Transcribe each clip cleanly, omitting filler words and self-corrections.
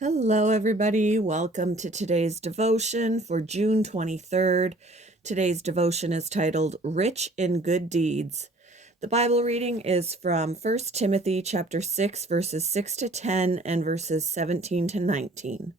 Hello, everybody. Welcome to today's devotion for June 23rd. Today's devotion is titled Rich in Good Deeds. The Bible reading is from 1 Timothy chapter 6, verses 6 to 10 and verses 17 to 19.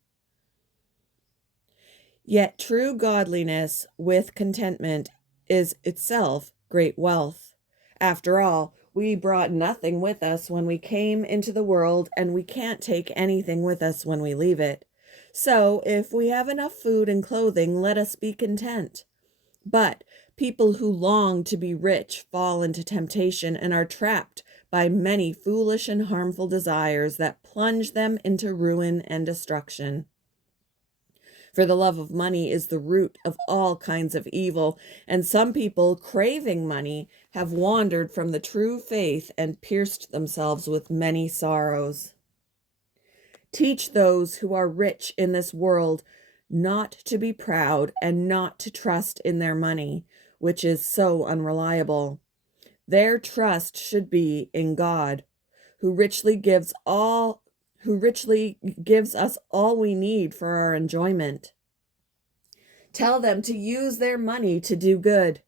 Yet true godliness with contentment is itself great wealth. After all, we brought nothing with us when we came into the world, and we can't take anything with us when we leave it. So, if we have enough food and clothing, let us be content. But people who long to be rich fall into temptation and are trapped by many foolish and harmful desires that plunge them into ruin and destruction. For the love of money is the root of all kinds of evil, and some people, craving money, have wandered from the true faith and pierced themselves with many sorrows. Teach those who are rich in this world not to be proud and not to trust in their money, which is so unreliable. Their trust should be in God, who richly gives us all we need for our enjoyment. Tell them to use their money to do good.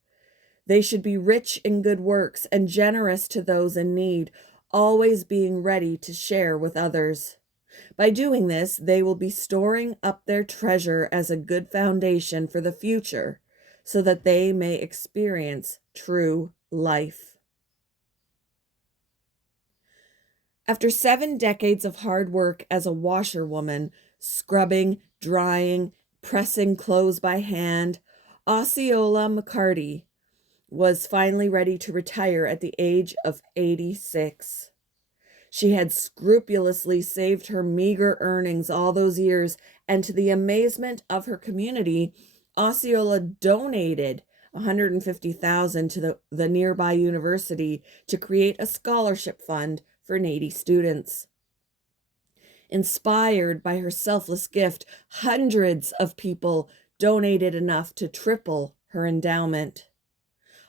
They should be rich in good works and generous to those in need, always being ready to share with others. By doing this, they will be storing up their treasure as a good foundation for the future, so that they may experience true life. After 7 decades of hard work as a washerwoman, scrubbing, drying, pressing clothes by hand, Osceola McCarty was finally ready to retire at the age of 86. She had scrupulously saved her meager earnings all those years, and to the amazement of her community, Osceola donated $150,000 to the nearby university to create a scholarship fund for needy students. Inspired by her selfless gift, hundreds of people donated enough to triple her endowment.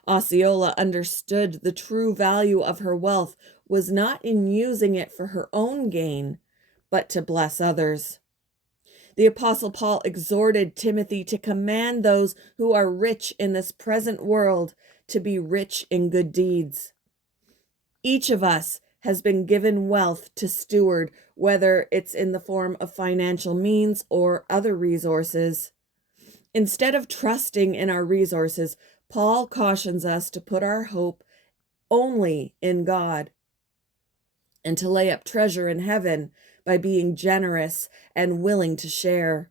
Osceola understood the true value of her wealth was not in using it for her own gain, but to bless others. The Apostle Paul exhorted Timothy to command those who are rich in this present world to be rich in good deeds. Each of us has been given wealth to steward, whether it's in the form of financial means or other resources. Instead of trusting in our resources, Paul cautions us to put our hope only in God and to lay up treasure in heaven by being generous and willing to share.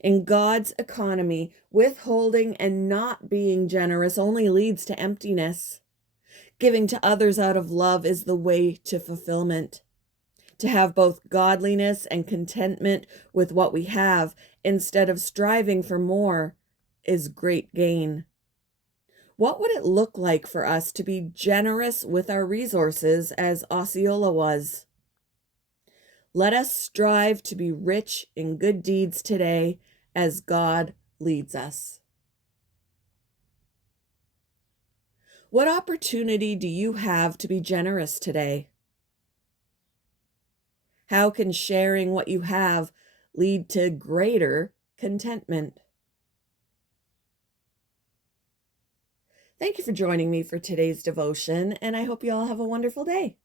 In God's economy, withholding and not being generous only leads to emptiness. Giving to others out of love is the way to fulfillment. To have both godliness and contentment with what we have instead of striving for more is great gain. What would it look like for us to be generous with our resources as Osceola was? Let us strive to be rich in good deeds today as God leads us. What opportunity do you have to be generous today? How can sharing what you have lead to greater contentment? Thank you for joining me for today's devotion, and I hope you all have a wonderful day.